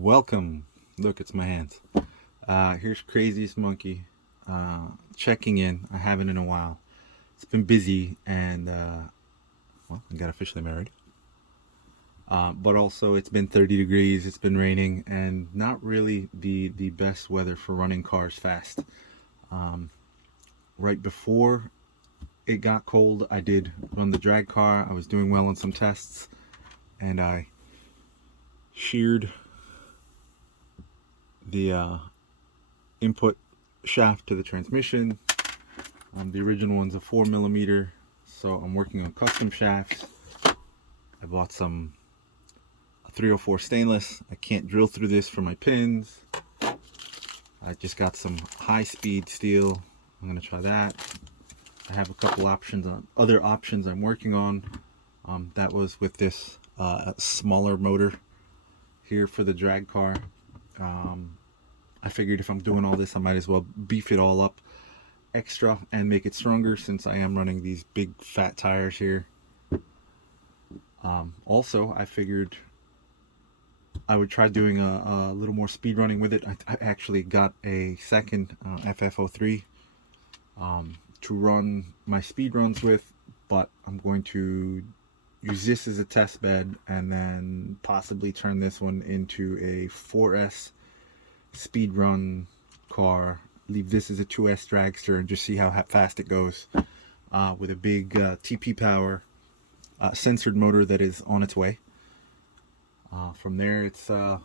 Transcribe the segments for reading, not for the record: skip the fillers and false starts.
Welcome. Look, it's my hands. Here's Craziest Monkey checking in. I haven't in a while. It's been busy and, well, I got officially married. But also, it's been 30 degrees, it's been raining, and not really the best weather for running cars fast. Right before it got cold, I did run the drag car. I was doing well on some tests, and I sheared the input shaft to the transmission. The original one's a 4mm, so I'm working on custom shafts. I bought some 304 stainless. I can't drill through this for my pins. I just got some high-speed steel. I'm gonna try that. I have a couple options on other options I'm working on. That was with this smaller motor here for the drag car. I figured if I'm doing all this, I might as well beef it all up extra and make it stronger, since I am running these big fat tires here. Also, I figured I would try doing a little more speed running with it. I actually got a second FF03 to run my speed runs with, but I'm going to use this as a test bed and then possibly turn this one into a 4S speed run car. Leave this as a 2S dragster and just see how fast it goes with a big TP power censored motor that is on its way. From there, it's a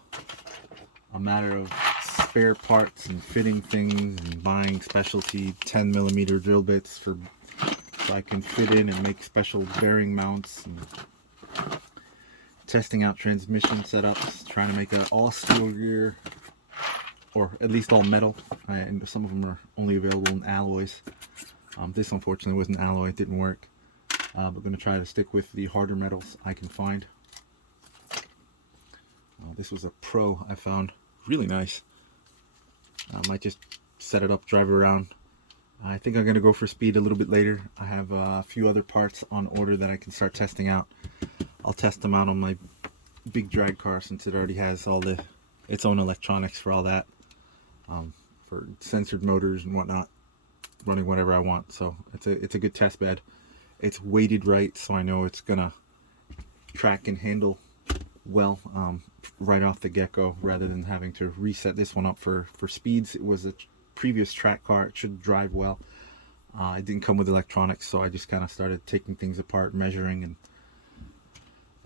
matter of spare parts and fitting things and buying specialty 10mm drill bits so I can fit in and make special bearing mounts, and testing out transmission setups, trying to make an all steel gear, or at least all metal, and some of them are only available in alloys. This unfortunately was an alloy, it didn't work. But I'm going to try to stick with the harder metals I can find. This was a Pro I found, really nice. I might just set it up, drive it around. I think I'm going to go for speed a little bit later. I have a few other parts on order that I can start testing out. I'll test them out on my big drag car, since it already has all its own electronics for all that, for censored motors and whatnot, running whatever I want. So it's a good test bed. It's weighted right, so I know it's gonna track and handle well right off the get-go, rather than having to reset this one up for speeds. It was a previous track car, it should drive well. It didn't come with electronics, so I just kind of started taking things apart, measuring, and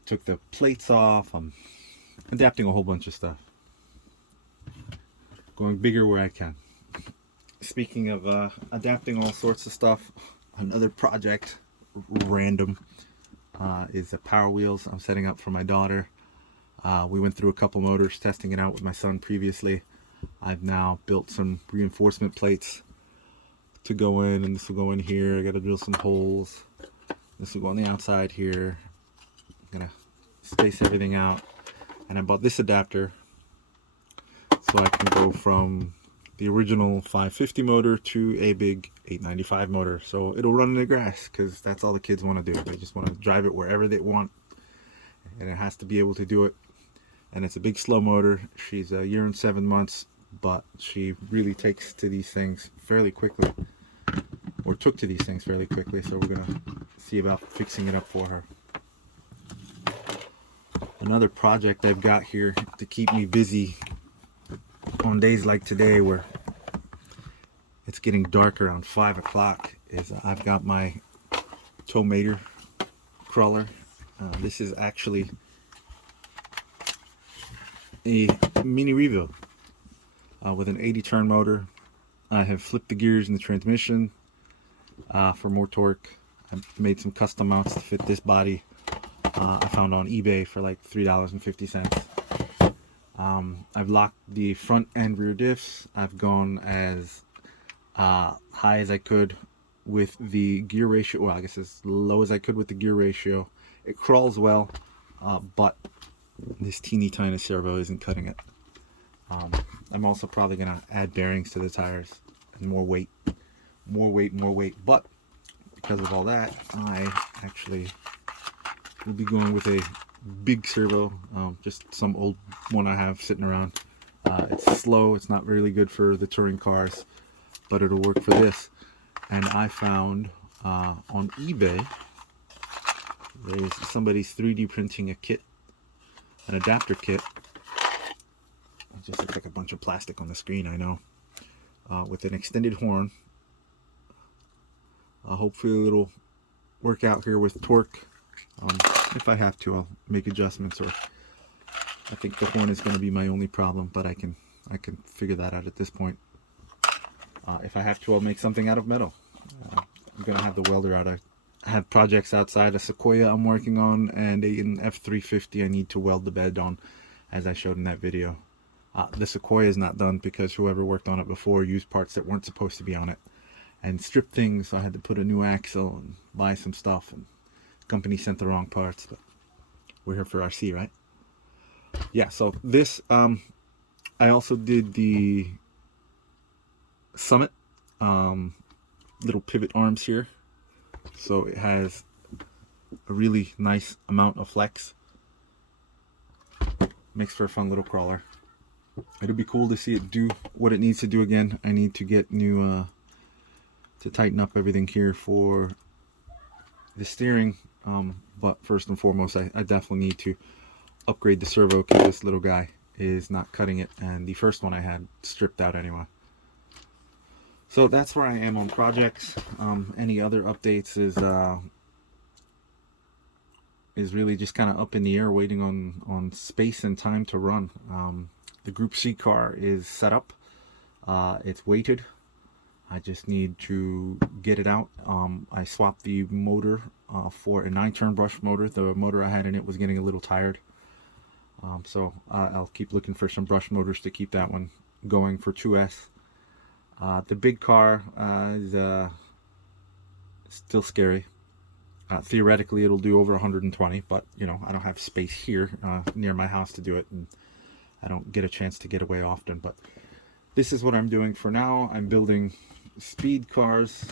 took the plates off. I'm adapting a whole bunch of stuff, going bigger where I can. Speaking of adapting all sorts of stuff, another project, random, is the Power Wheels I'm setting up for my daughter. We went through a couple motors testing it out with my son previously. I've now built some reinforcement plates to go in, and this will go in here. I gotta drill some holes. This will go on the outside here. I'm gonna space everything out. And I bought this adapter so I can go from the original 550 motor to a big 895 motor. So it'll run in the grass, because that's all the kids want to do. They just want to drive it wherever they want, and it has to be able to do it. And it's a big slow motor. She's a year and 7 months, but she really takes to these things fairly quickly, or took to these things fairly quickly. So we're gonna see about fixing it up for her. Another project I've got here to keep me busy on days like today, where it's getting dark around 5 o'clock, is I've got my tow mater crawler. This is actually a mini Revo with an 80 turn motor. I have flipped the gears in the transmission for more torque. I've made some custom mounts to fit this body. I found on eBay for like $3.50. I've locked the front and rear diffs. I've gone as high as I could with the gear ratio. Well, I guess as low as I could with the gear ratio. It crawls well, but this teeny tiny servo isn't cutting it. I'm also probably going to add bearings to the tires and more weight. But because of all that, I actually will be going with a big servo, just some old one I have sitting around. It's slow, it's not really good for the touring cars, but it'll work for this. And I found on eBay, there's somebody's 3D printing a kit, an adapter kit. It just looks like a bunch of plastic on the screen, I know. With an extended horn. Hopefully it'll work out here with torque. If I have to, I'll make adjustments, or I think the horn is going to be my only problem, but I can figure that out at this point. If I have to, I'll make something out of metal. I'm going to have the welder out. I have projects outside, a Sequoia I'm working on, and an F350 I need to weld the bed on, as I showed in that video. The Sequoia is not done because whoever worked on it before used parts that weren't supposed to be on it and stripped things, so I had to put a new axle and buy some stuff, and the company sent the wrong parts, but we're here for RC, right? Yeah, so this, I also did the Summit little pivot arms here, so it has a really nice amount of flex. Makes for a fun little crawler. It'll be cool to see it do what it needs to do again. I need to get new to tighten up everything here for the steering, but first and foremost I definitely need to upgrade the servo because this little guy is not cutting it, and the first one I had stripped out anyway. So that's where I am on projects. Any other updates is really just kind of up in the air, waiting on space and time to run. The Group C car is set up. It's weighted. I just need to get it out. I swapped the motor for a 9-turn brush motor. The motor I had in it was getting a little tired. So I'll keep looking for some brush motors to keep that one going for 2S. The big car is still scary. Theoretically, it'll do over 120, but you know, I don't have space here near my house to do it, and I don't get a chance to get away often. But this is what I'm doing for now. I'm building speed cars,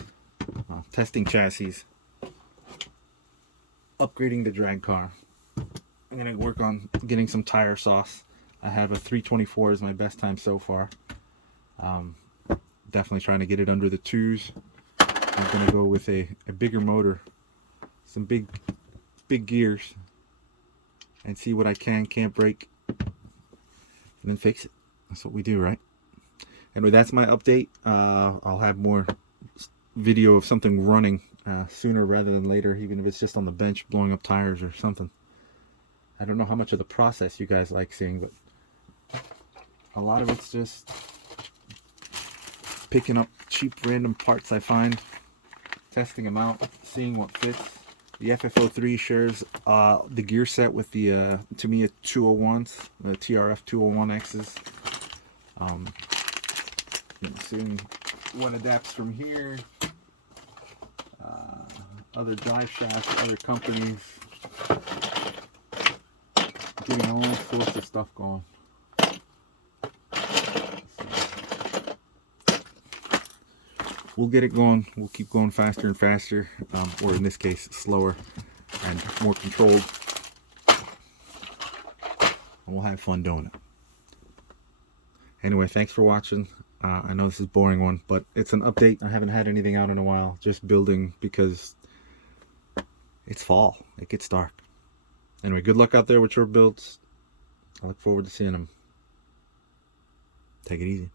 testing chassis, upgrading the drag car. I'm gonna work on getting some tire sauce. I have a 324 as my best time so far. Definitely trying to get it under the 2s. I'm gonna go with a bigger motor, some big gears, and see what I can't break, and then fix it. That's what we do, right? Anyway, that's my update. I'll have more video of something running sooner rather than later, even if it's just on the bench blowing up tires or something. I don't know how much of the process you guys like seeing, but a lot of it's just picking up cheap random parts I find, testing them out, seeing what fits. The FF03 shares the gear set with the Tamiya 201s, the TRF 201Xs. Seeing what adapts from here, other drive shafts, other companies, getting all sorts of stuff going. We'll get it going. We'll keep going faster and faster, or in this case, slower and more controlled. And we'll have fun doing it. Anyway, thanks for watching. I know this is a boring one, but it's an update. I haven't had anything out in a while. Just building because it's fall. It gets dark. Anyway, good luck out there with your builds. I look forward to seeing them. Take it easy.